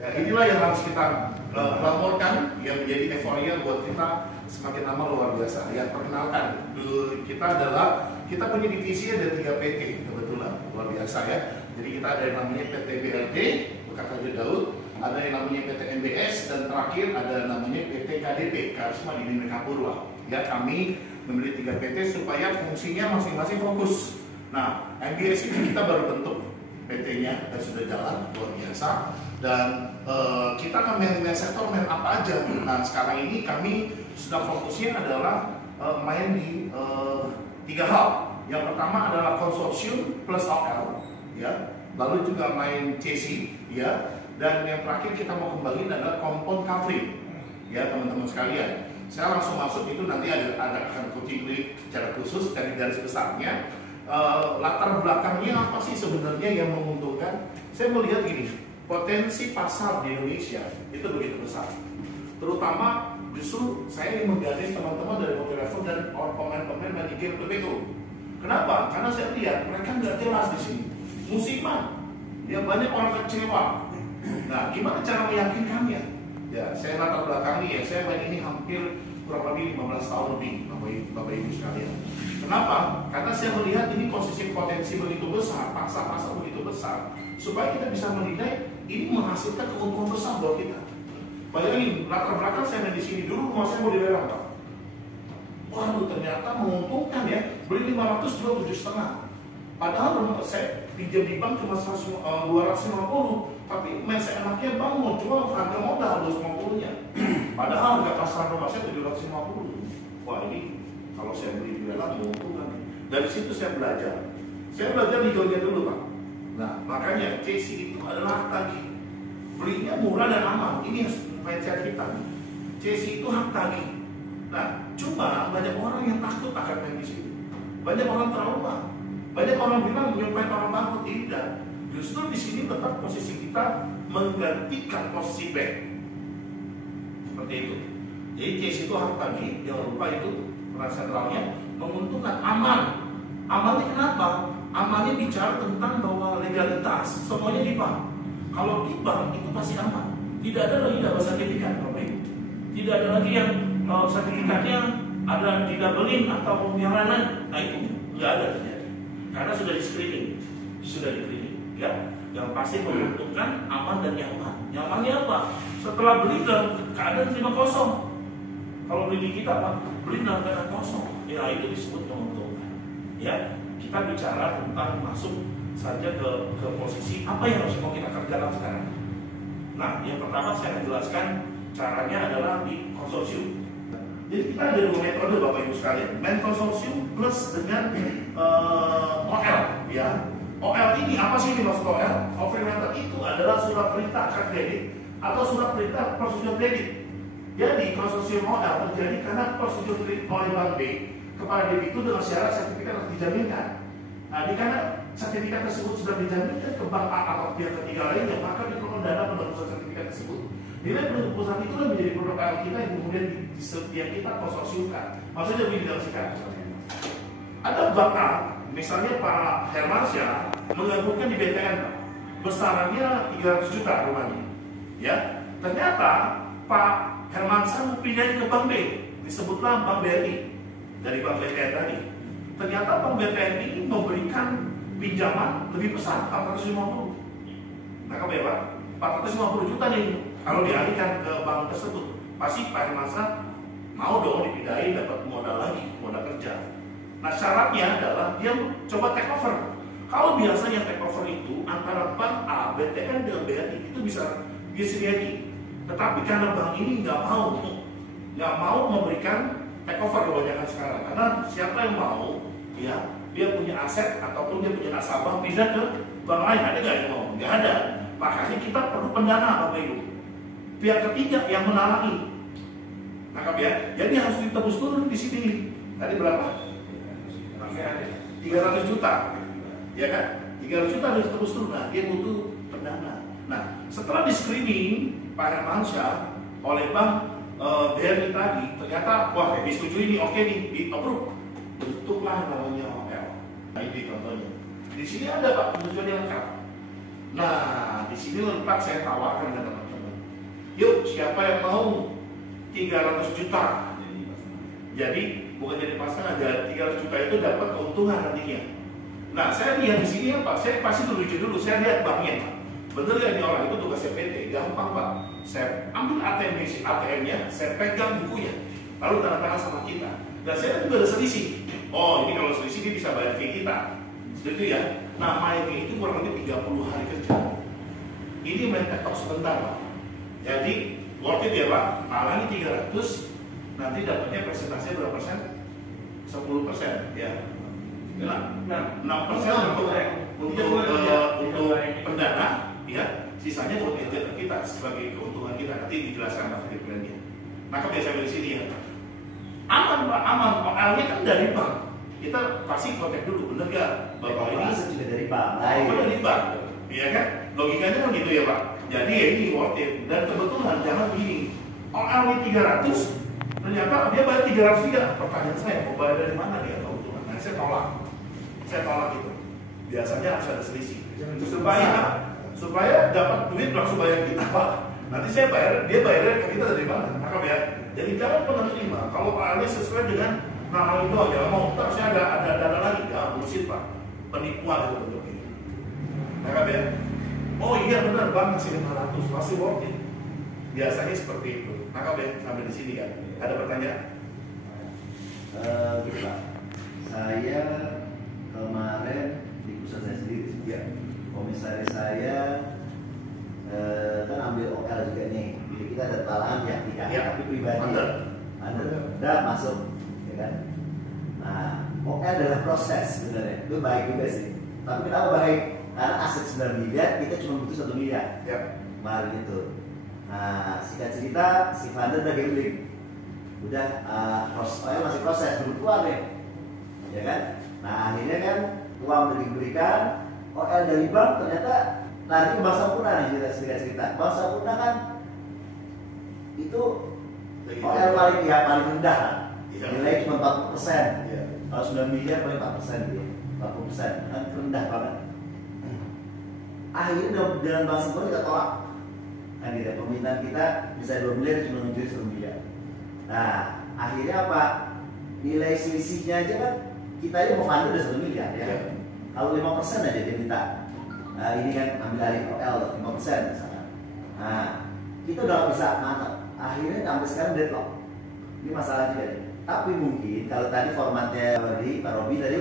Ya, inilah yang harus kita glamorkan, yang menjadi euforia buat kita semakin lama luar biasa. Yang perkenalkan dulu kita adalah, kita punya divisi ada 3 PT kebetulan, luar biasa ya. Jadi kita ada yang namanya PT BLT, Bekas Raja Daud, ada yang namanya PT MBS, dan terakhir ada namanya PT KDP, Karisma Dinamika Purwa. Ya, kami memilih 3 PT supaya fungsinya masing-masing fokus. Nah, MBS ini kita baru bentuk PT-nya dan sudah jalan luar biasa, dan kita kan main sektor main apa aja. Nah, sekarang ini kami sudah fokusnya adalah main di 3 hal. Yang pertama adalah konsorsium plus OL, ya, lalu juga main CC, ya, dan yang terakhir kita mau kembali adalah compound covering, ya teman-teman sekalian. Saya langsung masuk itu, nanti ada akan kucing secara khusus dari garis besarnya. Latar belakangnya apa sih sebenarnya yang menguntungkan? Saya melihat gini, potensi pasar di Indonesia itu begitu besar. Terutama justru saya ingin menggandeng teman-teman dari Multilevel dan pemain-pemain manajer Tobacco. Kenapa? Karena saya lihat mereka nggak jelas di sini. Musiman, ya banyak orang kecewa. Nah, gimana cara meyakinkannya? Ya, saya latar belakangnya ya, saya main ini hampir kurang lebih 15 tahun lebih, Bapak Ibu sekalian. Kenapa? Karena saya melihat ini posisi potensi begitu besar, pasar begitu besar, supaya kita bisa menilai ini menghasilkan keuntungan besar buat kita. Bayangin, latar belakang saya di sini dulu, rumah saya mau dilelang, Pak. Waduh, ternyata menguntungkan ya, beli 500 jual 7,5. Padahal rumah saya pinjam di bank cuma 250, tapi main seenaknya bank mau jual harga modal 250-nya. Padahal harga pasar rumah saya 750. Wah, ini kalau saya beli di lelang menguntungkan. Dari situ saya belajar. Saya belajar legalnya dulu, Pak. Nah, makanya CC itu adalah hak tagih. Belinya murah dan aman. Ini mindset kita. CC itu hak tagih. Nah, cuma banyak orang yang takut akan main di sini. Banyak orang trauma. Banyak orang bilang nyumpain orang bangkrut. Tidak. Justru di sini tetap posisi kita menggantikan posisi bank. Seperti itu. Jadi CC itu hak tagih. Jangan lupa itu peran sentralnya menguntungkan, aman. Amannya kenapa? Amannya bicara tentang bahwa legalitas semuanya di bank. Kalau di bank itu pasti aman. Tidak ada lagi dapat sertifikat, Bapak Ibu. Tidak ada lagi yang sertifikatnya ada didabelin atau yang lain-lain. Nah, itu nggak ada terjadi. Karena sudah di screening, ya. Yang pasti menguntungkan, aman dan nyaman. Nyamannya apa? Setelah beli dalam keadaan terima kosong. Kalau beli di kita, Pak, beli dalam keadaan kosong, ya itu disebut menguntungkan. Ya, kita bicara tentang masuk saja ke posisi apa yang harus mau kita kerjakan sekarang. Nah, yang pertama saya akan jelaskan caranya adalah di konsorsium. Jadi kita ada 2 metode, Bapak Ibu sekalian, main konsorsium plus dengan OL, ya. OL ini apa sih ini maksud OL? Offering letter itu adalah surat perintah akad kredit atau surat perintah persetujuan kredit. Jadi konsorsium modal terjadi karena persetujuan kredit oleh Bank B kepada debitur dengan syarat sertifikat harus dijaminkan. Nah, karena sertifikat tersebut sudah dijaminkan ke bank A atau pihak ketiga lainnya, maka diperlukan dana penerusan sertifikat tersebut. Nilai penerusan itu menjadi produk AL kita yang kemudian yang kita konsorsiumkan. Maksudnya begini dijelaskan. Ada bank A, misalnya Pak Hermansyah mengajukan di BTN, besarannya 300 juta rumahnya. Ya, ternyata Pak Hermansyah mau pindahin ke Bank B, disebutlah Bank BRI dari Bank BTN tadi. Ternyata Bank BTN ini memberikan pinjaman lebih besar, 450. Nah, berapa? 450 juta nih. Kalau dialihkan ke bank tersebut, pasti Pak Hermansyah mau dong dipindahin, dapat modal lagi, modal kerja. Nah, syaratnya adalah dia coba take over. Kalau biasanya take over itu antara Bank A, BTN dengan BRI itu bisa disinergi. Tetapi karena bank ini nggak mau memberikan take over kebanyakan sekarang. Karena siapa yang mau, ya, dia punya aset ataupun dia punya nasabah pindah ke bank lain, ada nggak yang mau? Nggak ada. Makanya kita perlu pendana, Bapak Ibu. Pihak ketiga yang menalangi. Nah, ya, jadi harus ditebus dulu di sini. Tadi berapa? 300 juta, ya kan? 300 juta harus tebus dulu. Nah, dia butuh pendana. Nah, setelah di screening Pak Hermansyah oleh Bank BRI tadi, ternyata wah disetujui nih, oke nih, di approve, bentuklah namanya OL. Nah, ini contohnya. Di sini ada Pak persetujuan yang lengkap. Nah, di sini lengkap saya tawarkan ke teman-teman. siapa yang mau 300 juta. Jadi bukan jadi pasangan, ada 300 juta itu dapat keuntungan nantinya. Nah, saya lihat di sini apa? Saya pasti dulu, saya lihat banknya, Pak. Bener ya ini orang itu tugasnya PT, gampang Pak. Saya ambil ATM-nya, saya pegang bukunya, lalu tanda tangan sama kita. Dan saya juga ada selisih. Oh, ini kalau selisih dia bisa bayar fee kita. Seperti itu ya. Nah, MyPay itu kurang lebih 30 hari kerja. Ini main tektok sebentar Pak. Jadi worth it ya Pak. Talangi 300, nanti dapatnya presentasinya berapa persen? 10% ya. Nah, 6% untuk pendana, ya. Sisanya untuk kita sebagai keuntungan kita, nanti dijelaskan Pak di plannya. Maka biasa di sini ya. Aman Pak, aman. OL-nya kan dari bank. Kita pasti kontak dulu, bener gak? Bapak ini juga dari bank. dari bank, iya kan? Logikanya kan gitu ya Pak. Jadi ya ini worth it. Dan kebetulan jangan begini. OL-nya 300, ternyata dia bayar 300 juga. Pertanyaan saya, mau bayar dari mana dia keuntungan? Nah, saya tolak itu. Biasanya harus ada selisih supaya dapat duit langsung bayar kita Pak. Nanti saya bayar, dia bayarnya ke kita dari mana? Maka ya. Jadi jangan pernah terima kalau Pak Ali sesuai dengan nama itu aja. Mau terusnya ada dana lagi, ya bullshit Pak. Penipuan itu bentuknya. Maka ya. Oh iya benar Bang, masih 500, masih worth it. Biasanya seperti itu. Maka ya sampai di sini kan. Ada pertanyaan? Gitu Pak. Saya kemarin di perusahaan saya sendiri, ya. Komisaris saya kan ambil OL juga nih. Jadi kita ada talangan ya, tidak, tapi pribadi. Udah masuk, ya kan? Nah, OL adalah proses sebenarnya. Itu baik juga sih. Tapi kenapa baik? Karena aset 9 miliar, kita cuma butuh 1 miliar. Ya. Kemarin itu. Nah, singkat cerita, si founder udah gambling. Udah, OL masih proses, belum keluar deh. Ya kan? Nah, akhirnya kan uang udah diberikan, OL dari bank ternyata lari ke Bank Sampurna nih cerita. Bank Sampurna kan itu OL paling rendah kan? Nilai cuma 40%. Ya. Kalau 9 miliar paling 4% gitu. 40% kan rendah banget. Akhirnya dengan Bank Sampurna kita tolak. Kan gitu, permintaan kita bisa 2 miliar cuma mencuri 1 miliar. Nah, akhirnya apa? Nilai selisihnya aja kan kita aja mau fund udah 1 miliar ya. Kalau 5% aja dia minta. Nah, ini kan ambil alih OL 5% misalkan. Nah, kita udah bisa mantap. Akhirnya sampai sekarang deadlock. Ini masalah juga nih. Tapi mungkin kalau tadi formatnya Pak Robi tadi,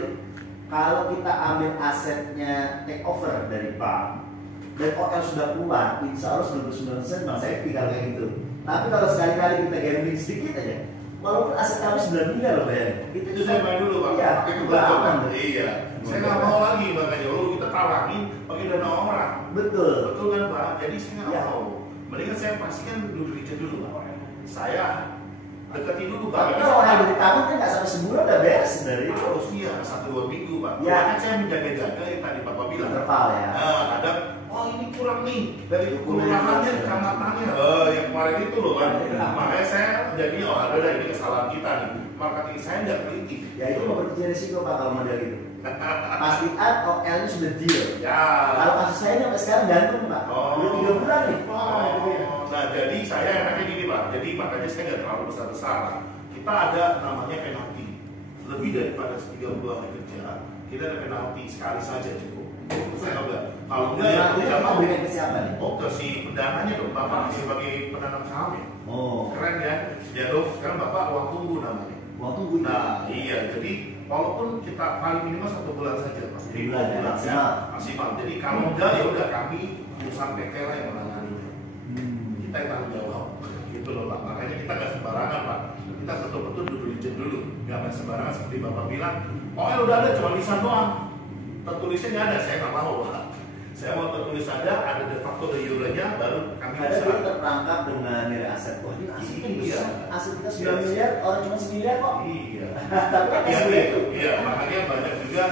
kalau kita ambil asetnya take over dari bank dan OL sudah keluar, insya Allah 99% Bang Safety kalau kayak gitu. Tapi kalau sekali-kali kita gambling sedikit aja, walaupun aset kami 9 miliar loh bayar. Itu saya main dulu Pak. Iya, itu aman. Iya. Saya nggak mau lagi makanya kita talangin pakai dana orang. Betul kan Pak. Jadi saya nggak mau. Mendingan saya pastikan dulu Pak. Saya dekati dulu Pak. Tapi kalau ada di tangan kan nggak sampai sebulan udah beres dari itu. Harus iya 1-2 minggu Pak. Ya. Kan saya menjaga-jaga yang tadi Bapak bilang. Interval ya. Nah, ada ini kurang nih dari kelurahannya, kecamatannya. Yang kemarin itu loh kan. Makanya saya jadi ada ini kesalahan kita nih. Marketing saya nggak teliti. Ya itu memperkecil risiko Pak kalau model itu. Pastikan OL-nya sudah deal. Ya. Kalau kasus saya ini sampai sekarang gantung Pak. Udah 3 bulan nih. Nah jadi saya enaknya gini Pak. Jadi makanya saya nggak terlalu besar-besar. Kita ada namanya penalti. Lebih daripada 3 bulan kerja, kita ada penalti sekali saja cukup. Saya enggak. Kalau enggak ya kita mau berikan ke siapa nih? Oh ke si pendananya dong Bapak sebagai penanam saham ya. Oh. Keren ya. Ya dong. Sekarang Bapak uang tunggu namanya. Uang tunggu. Nah iya. Jadi walaupun kita paling minimal 1 bulan saja Pak. Jadi 2 bulan maksimal. Jadi kalau enggak ya udah kami perusahaan PT lah yang menanganinya. Kita yang tanggung jawab. Gitu loh Pak. Makanya kita nggak sembarangan Pak. Kita betul-betul dulu. Nggak main sembarangan seperti Bapak bilang. Oh ya udah ada cuma lisan doang. Tertulisnya nggak ada. Saya nggak mau Pak. Saya mau tertulis ada de facto de jure-nya baru kami ada kita terperangkap dengan nilai aset. Wah ini aset kita besar. Aset kita 9 miliar, orang cuma 9 miliar kok. Iya. Tapi kan itu. Iya, makanya banyak juga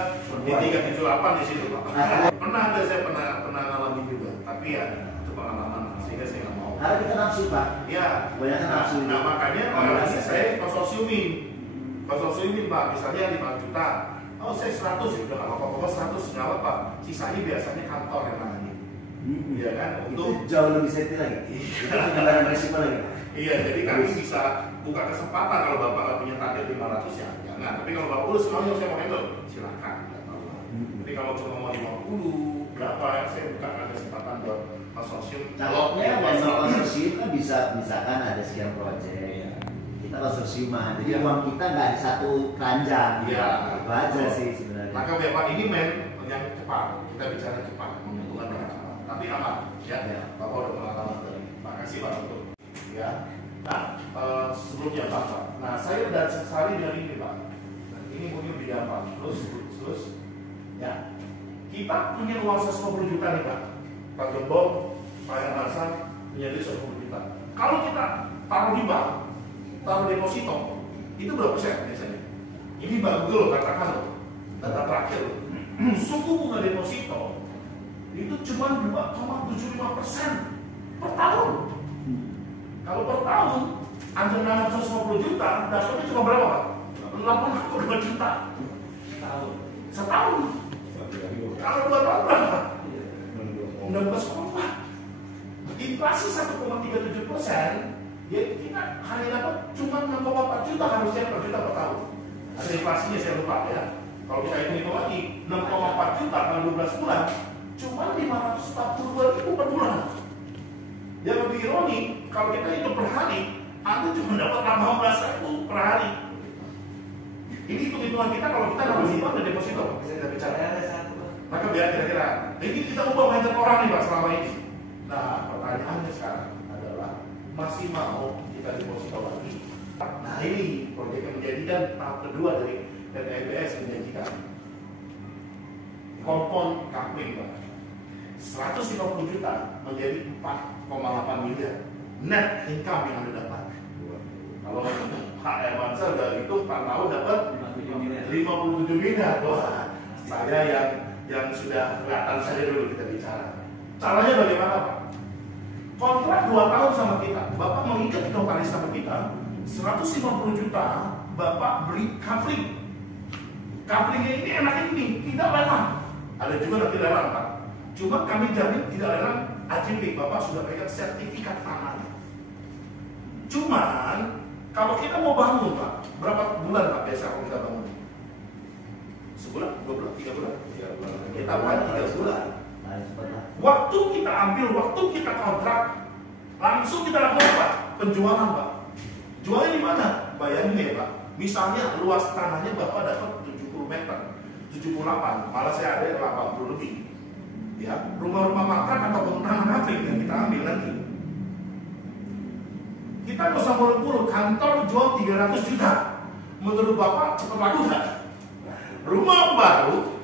di 378 di situ Pak. Pernah ada saya pernah ngalamin juga. Tapi ya itu pengalaman sehingga saya nggak mau. Karena kita nafsu Pak. Iya. Banyak nafsu. Nah makanya orang ini saya konsorsiumin Pak. Misalnya 5 juta. Oh saya 100 ya udah nggak apa-apa, 100 nggak apa-apa. Sisanya biasanya kantor yang nangani. Iya kan? Itu jauh lebih safety lagi. Itu penyebaran resiko lagi. Iya, jadi kami bisa buka kesempatan kalau Bapak nggak punya target 500 ya jangan. Tapi kalau Bapak udah semuanya saya mau handle, silakan. Jadi kalau cuma mau 50 berapa, saya buka kesempatan buat konsorsium. Calonnya kalau konsorsium kan bisa misalkan ada sekian proyek. Kita konsorsiuman, jadi uang kita nggak di satu keranjang. Iya, itu aja sih sebenarnya. Maka Bapak ini yang cepat, kita bicara cepat, menguntungkan dengan cepat, tapi aman, ya. Bapak udah pengalaman dari. Makasih Pak untuk, ya. Nah, sebelumnya Bapak, nah saya udah sehari dari ini Pak. Ini mungkin lebih gampang. Terus, ya. Kita punya uang 150 juta nih Pak. Pak Gembong, Pak Yanasa punya duit 150 juta. Kalau kita taruh di bank, taruh deposito, itu berapa persen biasanya? Ini Mbak Google katakan loh, data terakhir loh. Suku bunga deposito itu cuma 2,75% per tahun. Kalau per tahun, Anda nanam 150 juta, dapatnya cuma berapa Pak? 82 juta setahun. Kalau 2 tahun berapa? 16,4. Inflasi 1,37%. Ya kita hanya dapat cuma 6,4 juta harusnya per juta per tahun. Ada inflasinya saya lupa ya. Kalau kita hitung lagi 6,4 juta kalau 12 bulan cuma 542.000 per bulan. Yang lebih ironi kalau kita hitung per hari Anda cuma dapat 18.000 per hari. Ini hitung-hitungan kita kalau kita nggak simpan dan deposito. Saya bicara. Maka biar kira-kira. Ini kita ubah mindset orang nih Pak selama ini. Nah pertanyaannya sekarang adalah masih mau kita deposito lagi? Nah ini proyek yang menjadikan tahap kedua dari PT EBS menjanjikan kompon coupling Pak. 150 juta menjadi 4,8 miliar net income yang Anda dapat. Kalau Pak Emansa udah hitung 4 tahun dapat 57 miliar. Wah, saya yang sudah kelihatan saja dulu kita bicara. Caranya bagaimana Pak? Kontrak 2 tahun sama kita, Bapak mengikat company sama kita 150 juta, Bapak beri coupling. Couplingnya ini enaknya ini, tidak lelang. Ada juga nanti lelang Pak. Cuma kami jamin tidak lelang AJP, Bapak sudah pegang sertifikat tanahnya. Cuman kalau kita mau bangun Pak, berapa bulan Pak biasa kalau kita bangun? Sebulan, 2 bulan, 3 bulan? 3 bulan. Kita bangun 3 bulan. Waktu kita ambil, waktu kita kontrak, langsung kita lakukan Pak, penjualan Pak. Jualnya di mana? Bayangin ya Pak. Misalnya luas tanahnya Bapak dapat 70 meter, 78, malah saya ada 80 lebih. Ya, rumah-rumah makan atau tanah naklik yang kita ambil nanti. Kita nggak usah muluk-muluk, kantor jual 300 juta. Menurut Bapak cepat laku nggak? Rumah baru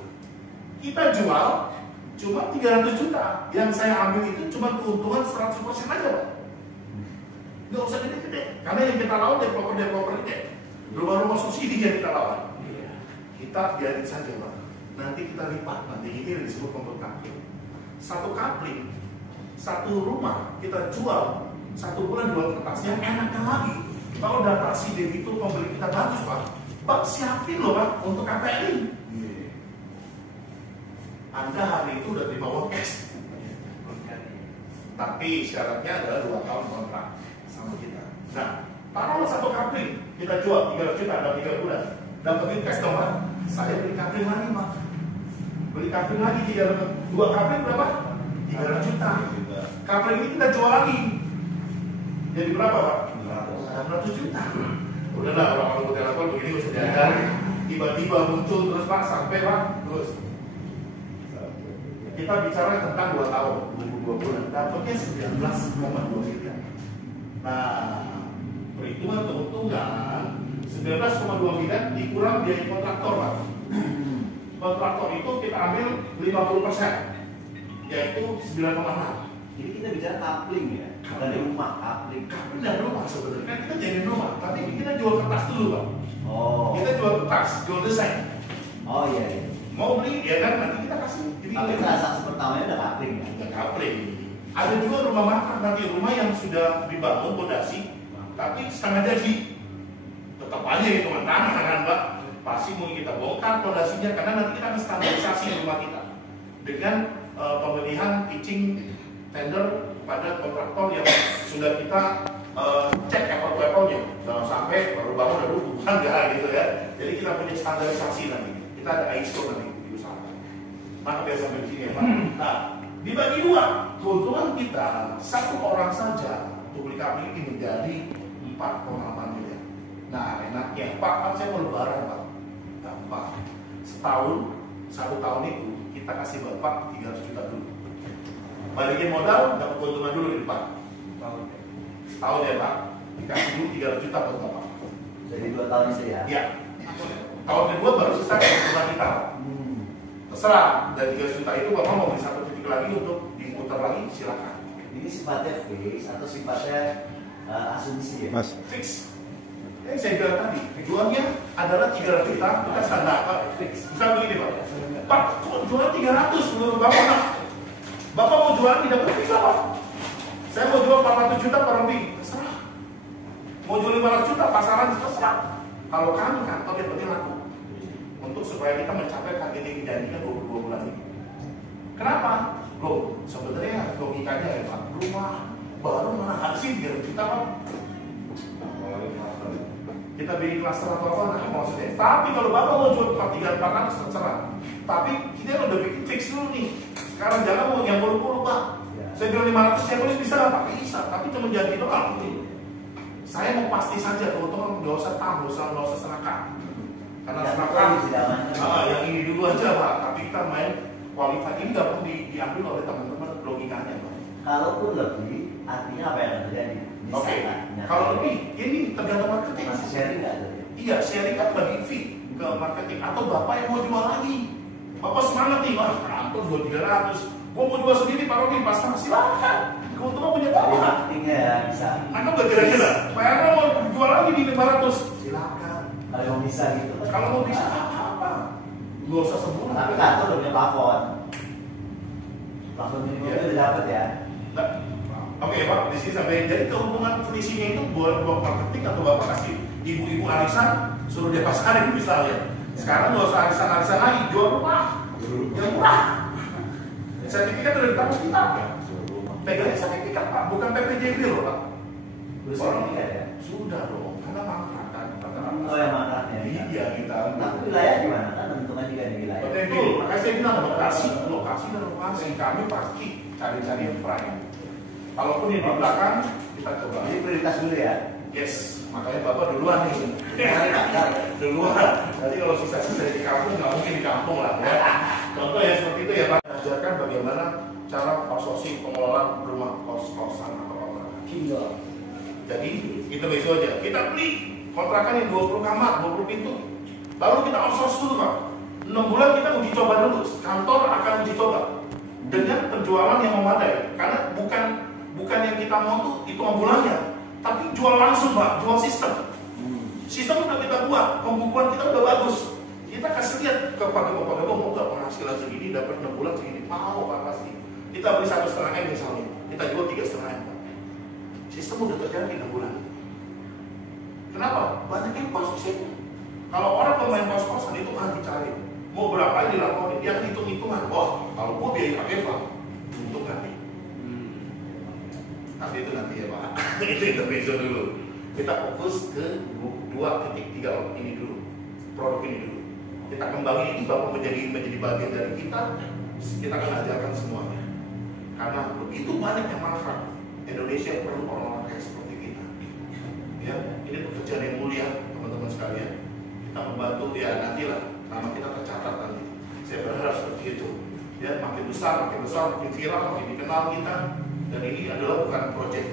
kita jual cuma 300 juta. Yang saya ambil itu cuma keuntungan 100% aja Pak. Nggak usah gede-gede. Karena yang kita lawan developer gede. Rumah-rumah subsidi yang kita lawan. Kita biarin saja Pak. Nanti kita lipat. Nanti ini yang disebut kompon coupling. Satu coupling, satu rumah kita jual 1 bulan jual kertas. Yang enaknya lagi, kalau data si debitur pembeli kita bagus Pak, Pak siapin loh Pak untuk KPR. Anda hari itu udah terima uang cash. Tapi syaratnya adalah 2 tahun kontrak sama kita. Nah, taruhlah satu coupling, kita jual 300 juta dalam 3 bulan. Dapetin cash dong Pak. Saya beli coupling lagi Pak. Beli coupling lagi 2 coupling berapa? 300 juta. Coupling ini kita jual lagi. Jadi berapa Pak? 600 juta. Udahlah orang kalau telepon begini usah diajar. Tiba-tiba muncul terus Pak sampai Pak terus. Kita bicara tentang 2 tahun, 22 bulan, dapatnya 19,2 miliar. Nah, perhitungan keuntungan 19,2 miliar dikurang biaya kontraktor Pak. Kontraktor itu kita ambil 50%, yaitu 9,6. Jadi kita bicara coupling ya, dari rumah coupling. Coupling dari rumah sebenarnya, kan kita jadi rumah, tapi kita jual kertas dulu Pak. Oh. Kita jual kertas, jual desain. Oh iya. Iya. Mau beli ya kan nanti kita kasih. Jadi tapi transaksi pertamanya udah coupling ya? Udah coupling. Ada juga rumah makan nanti rumah yang sudah dibangun fondasi, tapi setengah jadi. Tetap aja hitungan tanah kan Pak. Pasti mau kita bongkar fondasinya karena nanti kita akan standarisasi rumah kita dengan pemilihan pitching tender pada kontraktor yang sudah kita cek apple to apple-nya. Jangan sampai baru bangun udah bukan enggak gitu ya. Jadi kita punya standarisasi nanti. Kita ada ISO nanti diusahakan. Maka biasa sampai di sini ya Pak. Nah, dibagi dua, keuntungan kita satu orang saja untuk beli kami ini menjadi 4,8 miliar. Nah, enaknya Pak, kan saya mau lebaran Pak. Gampang. Setahun, 1 tahun itu kita kasih Bapak 300 juta dulu. Balikin modal, dapat keuntungan dulu di depan. Setahun ya Pak, dikasih dulu 300 juta buat Bapak. Jadi 2 tahun itu ya? Iya. Tahun kedua baru selesai keuntungan kita. Terserah, dari 300 juta itu Bapak mau beli 1 titik lagi untuk diputar lagi, silakan. Ini sifatnya fix atau sifatnya asumsi ya? Mas. Fix. Yang saya bilang tadi, jualnya adalah 300 juta, kita standar Pak. Fix. Bisa begini Pak. Pak, kok jual 300 menurut Bapak? Bapak mau jual tidak berarti Pak. Saya mau jual 400 juta per lebih, terserah. Mau jual 500 juta pasaran terserah. Kalau kami kantor yang penting laku. Untuk supaya kita mencapai target yang dijanjikan 22 bulan ini. Kenapa? Loh, sebenarnya logikanya ya Pak, rumah baru mana hasil 300 juta Pak. Kita bikin klaster atau apa, nah maksudnya. Tapi kalau Bapak mau jual 400 terserah. Tapi kita udah bikin fix dulu nih. Sekarang jangan mau yang buru-buru Pak. Saya bilang 500 saya tulis bisa Pak? Bisa, tapi cuma janji doang. Saya mau pasti saja, teman-teman nggak usah nggak usah serakah. Karena serakah, yang ini dulu aja Pak. Tapi kita main qualified ini nggak perlu diambil oleh teman-teman logikanya Pak. Kalaupun lebih, artinya apa yang terjadi? Oke, kalau lebih, ini tergantung marketing. Masih sharing nggak ada? Iya, sharing kan bagi fee ke marketing. Atau Bapak yang mau jual lagi. Bapak semangat nih, Mas, kantor jual 300. Gua mau jual sendiri, Pak Robi, pasang silakan. Keuntungan punya Bapak. Marketingnya ya, bisa. Anda nggak kira-kira, Pak Erno mau jual lagi di 500. Silakan. Kalau mau bisa gitu. Kalau mau bisa, apa? Nggak usah sebulan. Tapi kantor udah punya plafon. Plafon minimumnya udah dapet ya. Nah, oke Pak, di sini sampai jadi keuntungan finishingnya itu buat marketing atau Bapak kasih ibu-ibu arisan suruh dia pasarin misalnya. Sekarang nggak usah arisan-arisan lagi, jual rumah yang murah. Sertifikat udah ditanggung kita. Pegangnya sertifikat Pak, bukan PPJB loh Pak. Orang ya? Sudah dong, karena mangkrak kan. Oh ya mangkraknya. Iya kita. Tapi wilayah gimana? Kan tentukan juga di wilayah. Betul, makanya saya bilang lokasi dan lokasi. Kami pasti cari-cari yang prime. Kalaupun yang di belakang kita coba. Jadi prioritas dulu ya. Yes, makanya Bapak duluan nih. Duluan. Nanti kalau sisa-sisa di kampung nggak mungkin di kampung lah ya. Contoh ya seperti itu ya Pak. Ajarkan bagaimana cara outsourcing pengelolaan rumah kos-kosan atau kontrakan. Jadi kita besok aja. Kita beli kontrakan yang 20 kamar, 20 pintu. Baru kita outsource dulu Pak. 6 bulan kita uji coba dulu. Kantor akan uji coba dengan penjualan yang memadai. Karena bukan yang kita mau tuh itu bulannya, tapi jual langsung Pak, jual sistem. Sistem udah kita buat, pembukuan kita udah bagus. Kita kasih lihat ke Pak Gembong, mau nggak penghasilan segini, dapat 6 bulan segini, mau Pak pasti. Kita beli 1,5 M misalnya, kita jual 3,5 M Pak. Sistem udah terjadi 6 bulan. Kenapa? Banyak yang kos di sini. Kalau orang pemain kos-kosan itu kan dicari, mau berapa ini dilaporin, dia kan hitung-hitungan. Wah, kalau gua biaya pakai Pak, untuk nanti. Tapi itu nanti ya Pak. Itu intervention dulu. Kita fokus ke 2.3 ini dulu, produk ini dulu. Kita kembangin ini Bapak menjadi bagian dari kita akan ajarkan semuanya. Karena begitu banyak yang manfaat. Indonesia perlu orang-orang kayak seperti kita. Ya, ini pekerjaan yang mulia teman-teman sekalian. Kita membantu ya nantilah nama kita tercatat nanti. Saya berharap seperti itu. Ya, makin besar, makin viral, makin dikenal kita. Dan ini adalah bukan proyek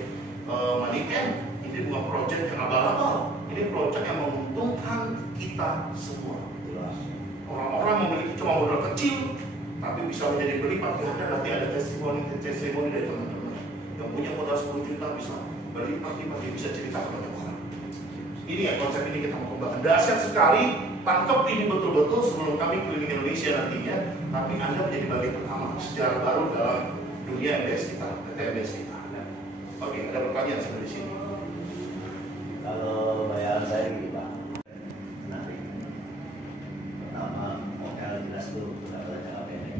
money can. Ini bukan proyek yang abal-abal. Ini proyek yang menguntungkan kita semua. Orang-orang memiliki cuma modal kecil, tapi bisa menjadi berlipat. Nanti ada testimoni dari teman-teman yang punya modal 10 juta bisa berlipat-lipat, dia bisa cerita kepada orang. Ini ya konsep ini kita mau kembangkan. Dahsyat sekali, tangkap ini betul-betul sebelum kami keliling Indonesia nantinya. Tapi Anda menjadi bagian pertama sejarah baru dalam dunia MBS kita, MBS kita. Oke, ada pertanyaan seperti sini. Kalau bayaran saya gini Pak, menarik. Pertama, hotel jelas dulu, sudah jangka pendek.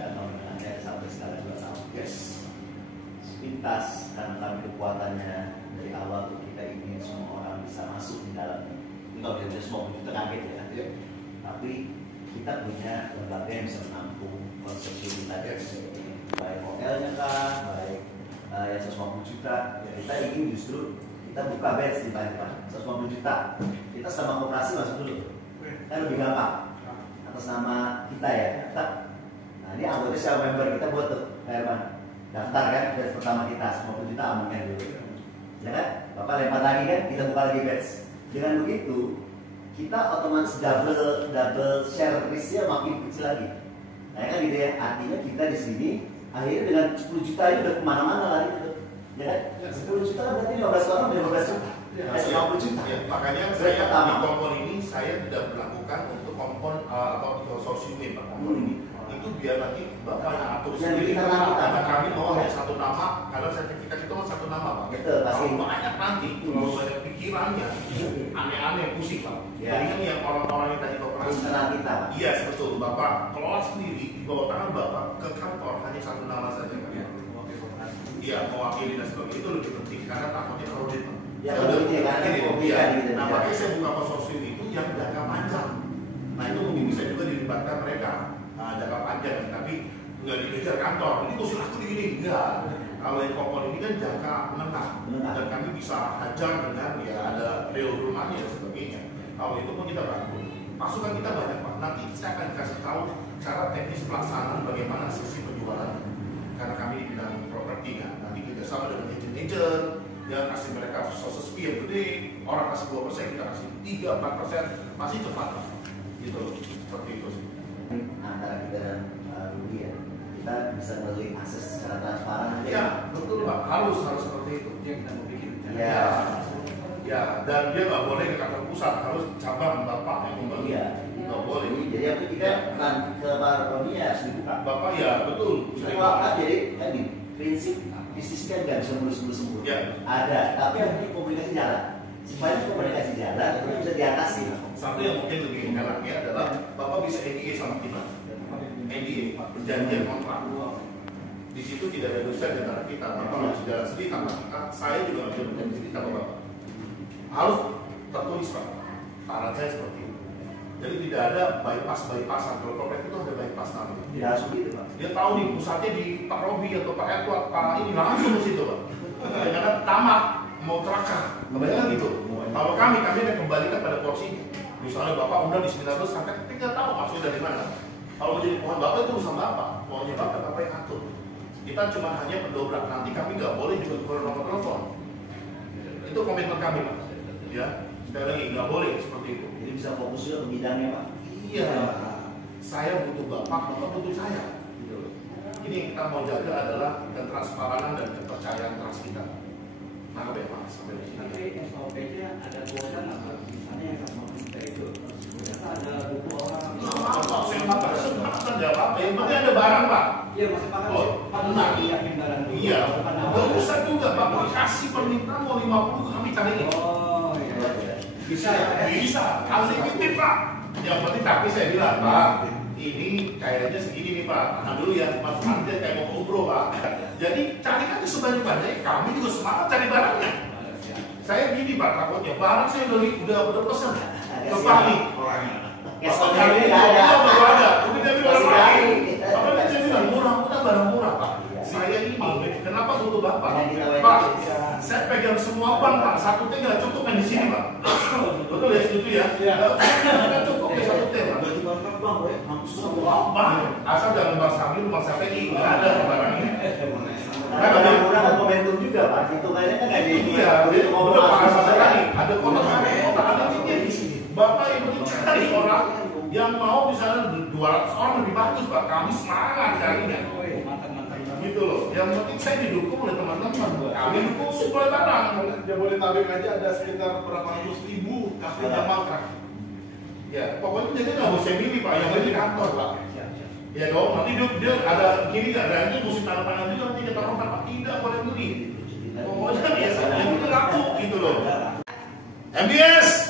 Jangka menengahnya sampai sekarang 2 tahun. Yes. menanamkan kekuatannya dari awal tuh kita ingin semua orang bisa masuk di dalamnya. Ini kalau kita semua kita kaget ya. Tapi kita punya lembaga yang bisa menampung konsumsi kita, baik OL-nya kah, baik yang 150 juta. Kita ingin justru kita buka batch di Pak, 150 juta. Kita sama koperasi masuk dulu, kan lebih gampang. Atas nama kita ya. Nah ini anggota siapa member kita buat tuh, Pak Herman. Daftar kan batch pertama kita 150 juta amankan dulu. Ya kan? Bapak lempar lagi kan, kita buka lagi batch. Dengan begitu kita otomatis double share risknya makin kecil lagi. Nah kan gitu ya, artinya kita di sini akhirnya dengan 10 juta itu udah kemana-mana lari gitu. Ya kan? 10 juta berarti 15 orang 15 juta. 50 juta. Ya, makanya saya di kompon ini saya tidak melakukan untuk kompon atau konsorsium Pak kompon ini. Itu biar nanti Bapak yang atur sendiri. Karena kami mau hanya satu nama, karena sertifikat itu satu nama Pak. Betul, pasti. Kalau banyak nanti, kalau banyak pikirannya, aneh-aneh pusing Pak. Jadi kan yang orang-orang yang tadi operasi. Internal kita Pak. Iya betul, Bapak kelola sendiri di bawah tangan Bapak ke kantor hanya satu nama saja kan. Iya, mewakili dan sebagainya itu lebih penting karena takutnya kalau dia ya, nah makanya saya buka konsorsium itu yang jangka panjang. Nah itu mungkin bisa juga dilibatkan mereka jangka panjang, tapi nggak dikejar kantor. Ini mesti laku begini, enggak. Kalau yang kompon ini kan jangka menengah, dan kami bisa hajar dengan ya ada real rumahnya dan sebagainya. Kalau itu pun kita bantu. Masukan kita banyak Pak. Nanti saya akan kasih tahu cara teknis pelaksanaan bagaimana sisi penjualan. Karena kami di bidang properti kan, nanti kita sama dengan agent-agent, yang kasih mereka sources fee yang gede, orang kasih 2%, kita kasih 3-4%, masih cepat Pak. Gitu loh, seperti itu sih. Antara kita dan Rudy ya, kita bisa melalui akses secara transparan. Ya, betul Pak, harus seperti itu. Yang kita mau bikin. Ya, dan dia nggak boleh ke kantor pusat, harus cabang Bapak yang membeli. Iya. Nggak boleh. Jadi apa kita kan ke Pak Roni ya harus dibuka. Bapak ya betul. Itu apa? Jadi tadi prinsip bisnis kan nggak bisa mulus-mulus sembuh. Ya. Ada, tapi yang penting komunikasi jalan. Supaya komunikasi jalan, itu bisa diatasi. Satu yang mungkin lebih enaknya adalah Bapak bisa NDA sama kita. NDA, perjanjian kontrak. Di situ tidak ada dosa di antara kita. Bapak harus jalan sendiri tanpa kita. Saya juga harus berjanji sendiri tanpa Bapak. Harus tertulis Pak. Saran saya seperti itu. Jadi tidak ada bypassan. Kalau properti itu ada bypass namanya. Tidak harus begitu Pak. Dia tahu nih pusatnya di Pak Robi atau Pak Edward, Pak ini langsung ke situ Pak. Karena tamat mau terakar, kebanyakan gitu. Kalau kami akan kembalikan pada porsinya. Misalnya Bapak undang di 19 sampai kita nggak tahu maksudnya dari mana. Kalau menjadi pohon Bapak itu urusan Bapak, pohonnya Bapak yang atur. Kita cuma hanya pendobrak. Nanti kami nggak boleh juga tukar nomor telepon. Itu komitmen kami Pak. Ya, sekali lagi nggak boleh seperti itu. Jadi bisa fokus juga ke bidangnya Pak. Iya, saya butuh Bapak butuh saya. Gitu loh. Ini yang kita mau jaga adalah ketransparan dan kepercayaan trust kita. Nah, Pak, sampai di sini. Tapi SOP-nya ada kuota nggak? Misalnya yang sama kita itu, ternyata ada 20 orang. Pak, saya makan kesempatan jawab. Yang penting ada barang Pak. Iya, masih pakai. Oh, benar. Yakin barang. Iya. Gak usah juga Bapak kasih permintaan mau 50 kami cariin. Oh iya. Bisa ya? Bisa. Unlimited Pak. Yang penting tapi saya bilang Pak, ini kayaknya segini nih Pak. Tahan dulu ya, Mas Andre kayak mau ngobrol Pak. Jadi carikan sebanyak-banyak. Kami juga semangat cari barangnya. Saya gini Pak, takutnya barang saya udah pesan ke Pak nih orangnya. Bapak kali ini baru ada. Mungkin dia bilang orang lain. Bapak dia bilang murah-murah barang murah Pak. Saya ini kenapa butuh Bapak? Pak, saya pegang semua bank Pak. Satu T nggak cukup yang di sini Pak. Betul ya setuju ya? Nggak cukup ya satu T Pak. Semua bank. Asal jangan bank Sambil, bank SPI nggak ada barangnya. Karena menggunakan momentum juga Pak. Hitungannya kan nggak Iya, mau ada kota ada tiket di sini. Bapak yang penting cari orang yang mau misalnya 200 orang lebih bagus Pak. Kami semangat carinya. Gitu loh. Yang penting saya didukung oleh teman-teman. Kami dukung suplai barang. Jabodetabek aja ada sekitar berapa ratus ribu kafe yang mangkrak. Ya, pokoknya jadi nggak usah milih Pak. Yang penting kantor Pak. Ya dong, nanti dia ada gini nggak ada ini musim tanam juga nanti kita rompak Pak. Tidak boleh beli. Pokoknya biasa yang itu laku gitu loh. MBS.